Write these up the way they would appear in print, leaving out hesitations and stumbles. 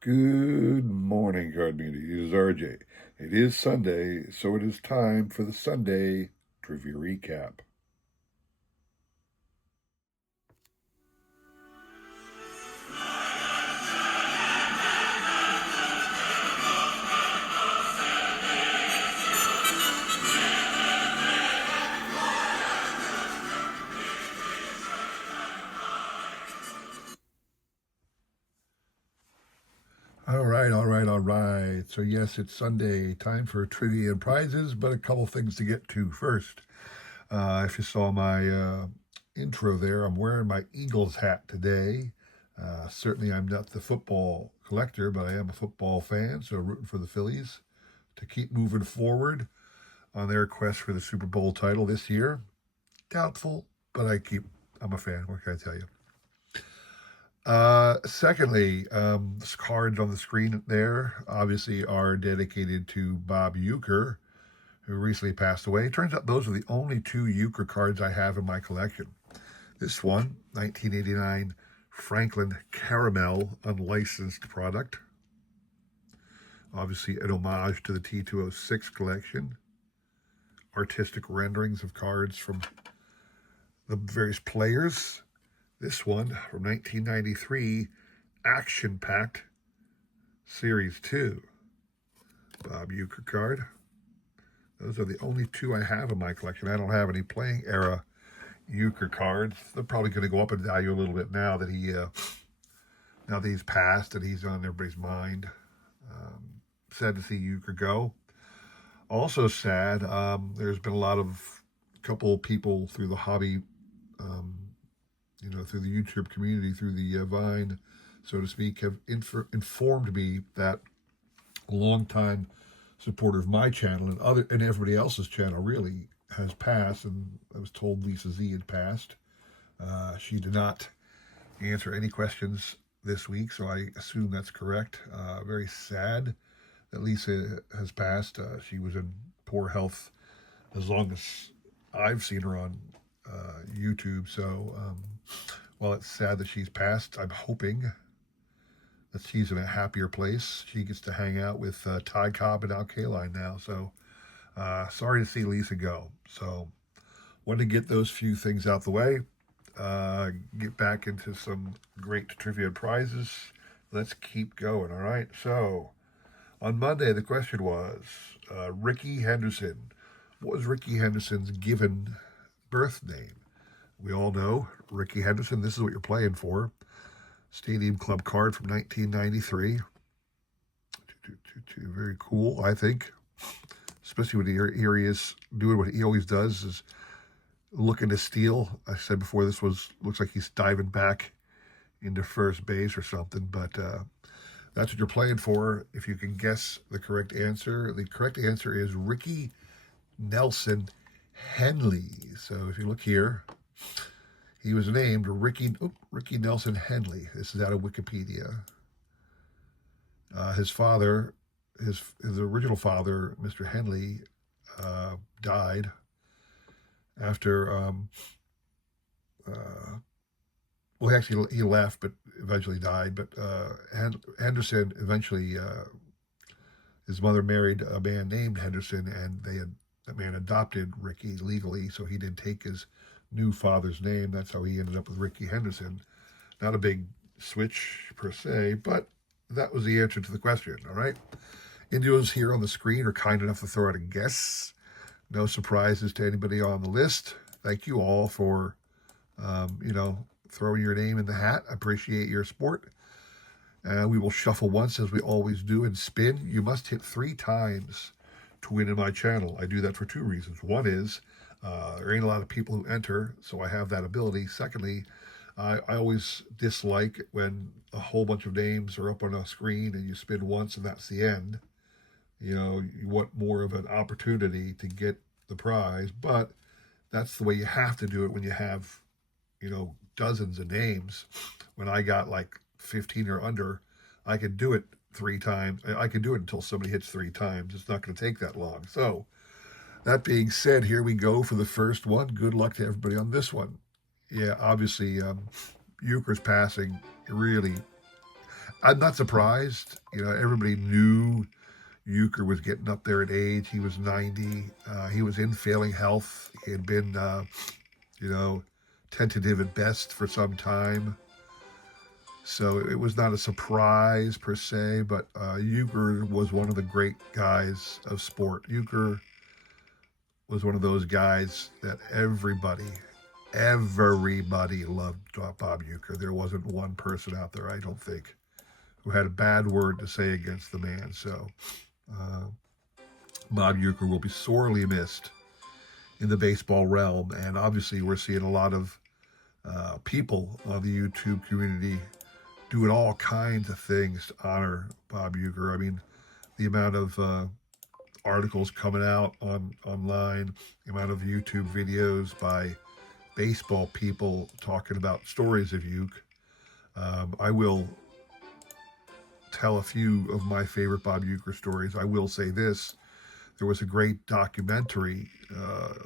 Good morning, card community. It is RJ. It is Sunday, so it is time for the Sunday Trivia Recap. All right. So, yes, it's Sunday, time for trivia and prizes, but a couple things to get to first. If you saw my intro there, I'm wearing my Eagles hat today. Certainly, I'm not the football collector, but I am a football fan, so rooting for the Phillies to keep moving forward on their quest for the Super Bowl title this year. Doubtful, but I'm a fan. What can I tell you? Secondly, the cards on the screen there obviously are dedicated to Bob Uecker, who recently passed away. Turns out those are the only two Uecker cards I have in my collection. This one, 1989 Franklin Caramel unlicensed product. Obviously an homage to the T206 collection. Artistic renderings of cards from the various players. This one from 1993, Action Packed Series 2. Bob Uecker card. Those are the only two I have in my collection. I don't have any playing era Uecker cards. They're probably going to go up in value a little bit now that he's passed and he's on everybody's mind. Sad to see Uecker go. Also sad, there's been a couple people through the hobby, through the YouTube community, through the Vine, so to speak, have informed me that a longtime supporter of my channel and everybody else's channel really has passed. And I was told Lisa Z had passed. She did not answer any questions this week, so I assume that's correct. Very sad that Lisa has passed. She was in poor health as long as I've seen her on YouTube. So while it's sad that she's passed, I'm hoping that she's in a happier place. She gets to hang out with Ty Cobb and Al Kaline now. So sorry to see Lisa go. So wanted to get those few things out the way. Get back into some great trivia prizes. Let's keep going. All right. So on Monday, the question was Rickey Henderson. What was Rickey Henderson's given birth name? We all know Rickey Henderson. This is what you're playing for. Stadium Club card from 1993. Very cool, I think. Especially when here he is doing what he always does, is looking to steal. I said before, looks like he's diving back into first base or something, but that's what you're playing for. If you can guess the correct answer is Ricky Nelson Henley. So if you look here, he was named Ricky Nelson Henley. This is out of Wikipedia. His father, his original father, Mr. Henley, died after. He left, but eventually died. But Henderson eventually, his mother married a man named Henderson, and that man adopted Ricky legally, so he didn't take his new father's name. That's how he ended up with Rickey Henderson. Not a big switch per se, but that was the answer to the question. All right. Indios here on the screen are kind enough to throw out a guess. No surprises to anybody on the list. Thank you all for, throwing your name in the hat. I appreciate your support. We will shuffle once, as we always do, and spin. You must hit 3 times to win in my channel. I do that for 2 reasons. One is there ain't a lot of people who enter, so I have that ability. Secondly, I always dislike when a whole bunch of names are up on a screen and you spin once and that's the end. You want more of an opportunity to get the prize, but that's the way you have to do it when you have, dozens of names. When I got like 15 or under, I could do it 3 times. I could do it until somebody hits 3 times. It's not going to take that long. So that being said, here we go for the first one. Good luck to everybody on this one. Yeah, obviously, Uecker's passing really I'm not surprised. You know, everybody knew Euchre was getting up there in age. He was 90. He was in failing health. He had been, you know, tentative at best for some time. So it was not a surprise per se, but Euchre was one of the great guys of sport. Euchre was one of those guys that everybody loved Bob Euchre. There wasn't one person out there, I don't think, who had a bad word to say against the man. So uh, Bob Euchre will be sorely missed in the baseball realm. And obviously, we're seeing a lot of people on the YouTube community doing all kinds of things to honor Bob Euchre. I mean, the amount of articles coming out online, the amount of YouTube videos by baseball people talking about stories of Euchre. I will tell a few of my favorite Bob Euchre stories. I will say this. There was a great documentary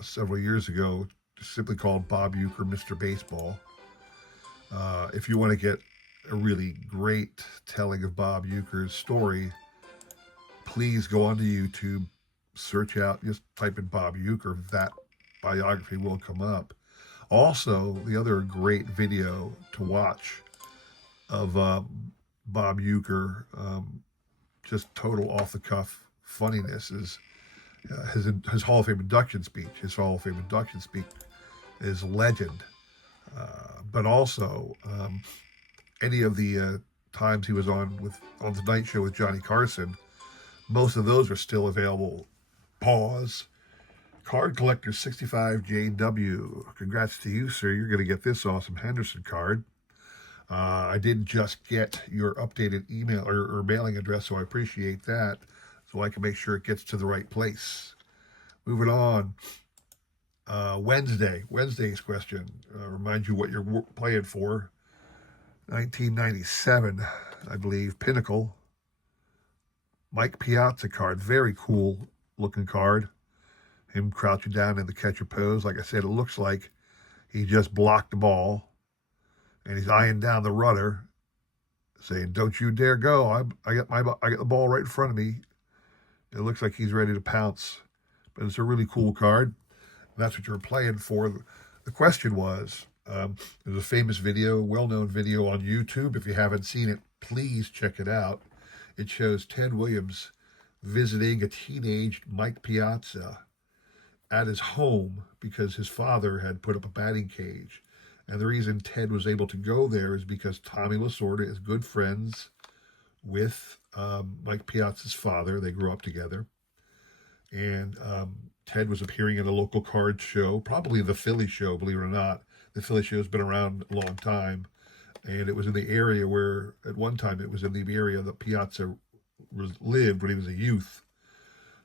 several years ago simply called Bob Euchre, Mr. Baseball. If you want to get a really great telling of Bob Euchre's story, please go onto YouTube, search out, just type in Bob Euchre. That biography will come up. Also, the other great video to watch of Bob Euchre, just total off the cuff funniness, is his Hall of Fame induction speech. His Hall of Fame induction speech is legend. But also, any of the times he was on the Tonight Show with Johnny Carson, most of those are still available. Pause. Card Collector 65 JW. Congrats to you, sir. You're going to get this awesome Henderson card. I did just get your updated email or mailing address, so I appreciate that, so I can make sure it gets to the right place. Moving on. Wednesday's question. Remind you what you're playing for. 1997, I believe, Pinnacle. Mike Piazza card. Very cool looking card. Him crouching down in the catcher pose. Like I said, it looks like he just blocked the ball. And he's eyeing down the runner, saying, "Don't you dare go. I got the ball right in front of me." It looks like he's ready to pounce. But it's a really cool card. That's what you're playing for. The question was, there's a famous video, well-known video on YouTube. If you haven't seen it, please check it out. It shows Ted Williams visiting a teenage Mike Piazza at his home because his father had put up a batting cage. And the reason Ted was able to go there is because Tommy Lasorda is good friends with Mike Piazza's father. They grew up together. And Ted was appearing in a local card show, probably the Philly show, believe it or not. The Philly show has been around a long time. And it was in the area where, at one time, it was in the area that Piazza lived when he was a youth.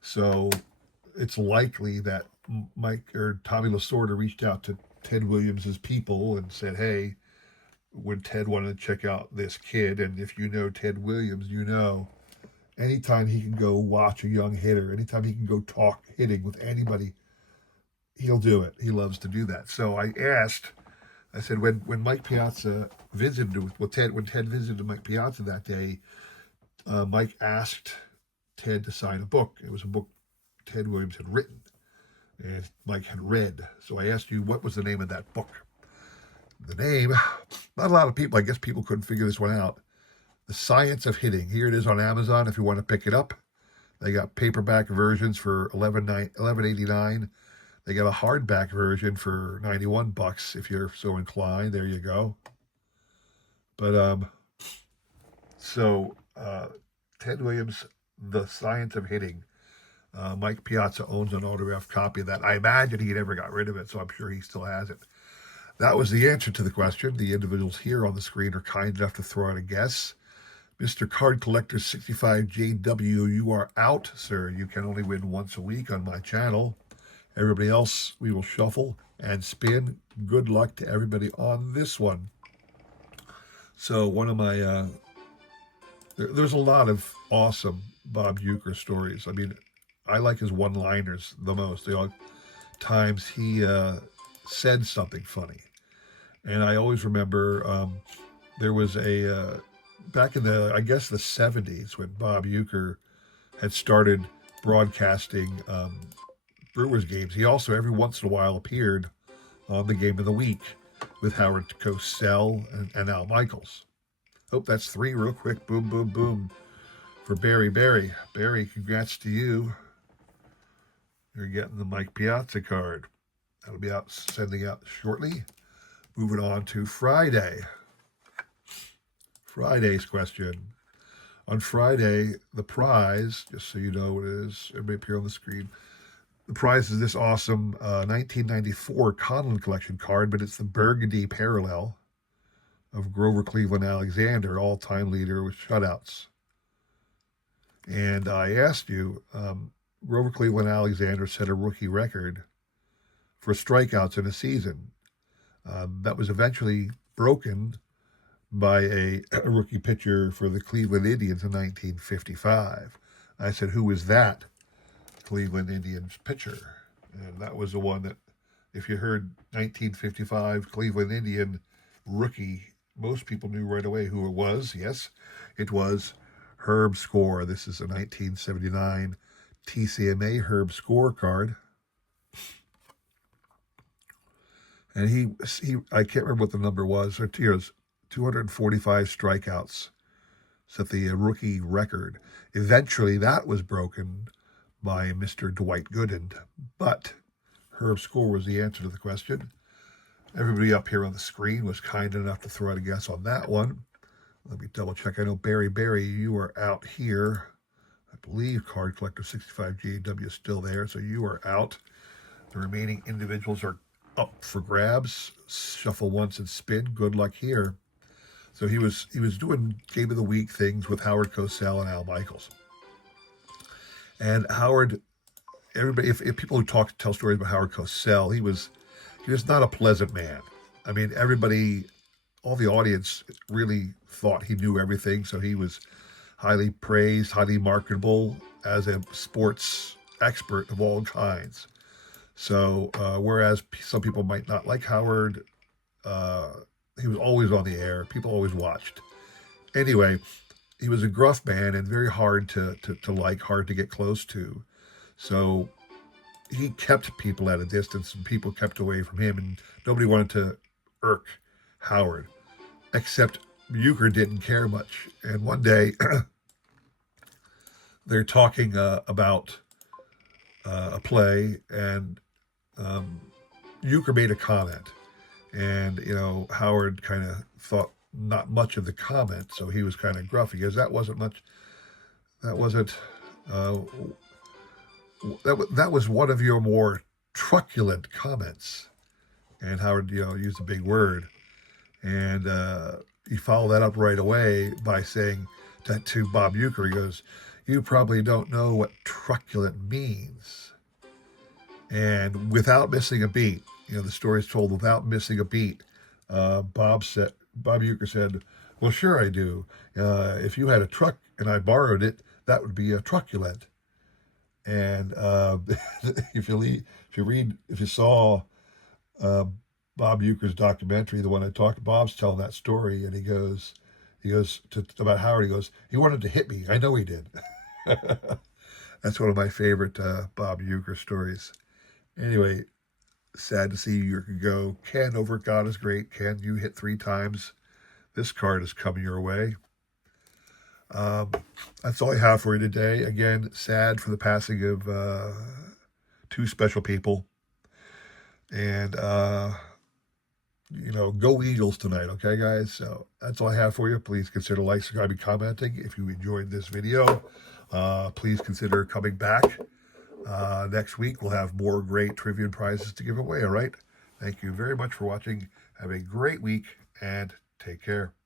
So it's likely that Mike or Tommy Lasorda reached out to Ted Williams's people and said, "Hey, would Ted want to check out this kid?" And if you know Ted Williams, you know anytime he can go watch a young hitter, anytime he can go talk hitting with anybody, he'll do it. He loves to do that. So I said, when Mike Piazza visited with Ted, when Ted visited Mike Piazza that day, Mike asked Ted to sign a book. It was a book Ted Williams had written and Mike had read. So I asked you, what was the name of that book? The name, not a lot of people, I guess people couldn't figure this one out. The Science of Hitting. Here it is on Amazon if you want to pick it up. They got paperback versions for $11.89. They got a hardback version for $91 if you're so inclined. There you go. But Ted Williams, The Science of Hitting. Mike Piazza owns an autographed copy of that. I imagine he never got rid of it, so I'm sure he still has it. That was the answer to the question. The individuals here on the screen are kind enough to throw out a guess. Mr. Card Collector 65JW, you are out, sir. You can only win once a week on my channel. Everybody else, we will shuffle and spin. Good luck to everybody on this one. So one of my, there's a lot of awesome Bob Euchre stories. I mean, I like his one-liners the most. The times he said something funny. And I always remember there was a back in the, I guess, the 70s when Bob Uecker had started broadcasting Brewers games. He also every once in a while appeared on the Game of the Week with Howard Cosell and Al Michaels. Oh, that's 3 real quick. Boom, boom, boom for Barry. Barry, congrats to you. You're getting the Mike Piazza card. That'll be out, sending out shortly. Moving on to Friday. Friday's question. On Friday, the prize, just so you know what it is, it may appear on the screen. The prize is this awesome 1994 Conlon Collection card, but it's the Burgundy parallel of Grover Cleveland Alexander, all-time leader with shutouts. And I asked you, Grover Cleveland Alexander set a rookie record for strikeouts in a season. That was eventually broken by a rookie pitcher for the Cleveland Indians in 1955. I said, who was that Cleveland Indians pitcher? And that was the one that, if you heard 1955 Cleveland Indian rookie, most people knew right away who it was. Yes, it was Herb Score. This is a 1979 TCMA Herb Score card. And he I can't remember what the number was. Here's 245 strikeouts, set the rookie record. Eventually, that was broken by Mr. Dwight Gooden, but Herb Score was the answer to the question. Everybody up here on the screen was kind enough to throw out a guess on that one. Let me double check. I know Barry, you are out here. I believe Card Collector 65 GAW is still there, so you are out. The remaining individuals are up for grabs. Shuffle once and spin. Good luck here. So he was doing Game of the Week things with Howard Cosell and Al Michaels. And Howard, everybody, if people who tell stories about Howard Cosell, he was not a pleasant man. I mean, everybody, all the audience really thought he knew everything, so he was highly praised, highly marketable as a sports expert of all kinds. So whereas some people might not like Howard, he was always on the air. People always watched. Anyway, he was a gruff man and very hard to like, hard to get close to. So he kept people at a distance and people kept away from him, and nobody wanted to irk Howard, except Uecker didn't care much. And one day they're talking about a play, and Uecker made a comment, and Howard kind of thought not much of the comment, so he was kind of gruff. He goes, that wasn't that was one of your more truculent comments. And Howard used a big word, and he followed that up right away by saying to Bob Uecker, he goes, you probably don't know what truculent means. And without missing a beat, the story is told without missing a beat, Bob Uecker said, well, sure I do. If you had a truck and I borrowed it, that would be a truculent. And if you saw Bob Uecker's documentary, the one I talked, Bob's telling that story, and he goes about Howard. He goes, he wanted to hit me. I know he did. That's one of my favorite Bob Uecker stories. Anyway, sad to see Uecker go. Ken over at God is Great. Ken, you hit 3 times. This card is coming your way. That's all I have for you today. Again, sad for the passing of 2 special people. And, go Eagles tonight, okay, guys? So that's all I have for you. Please consider liking, subscribing, commenting. If you enjoyed this video, please consider coming back. Next week, we'll have more great trivia and prizes to give away, all right? Thank you very much for watching. Have a great week, and take care.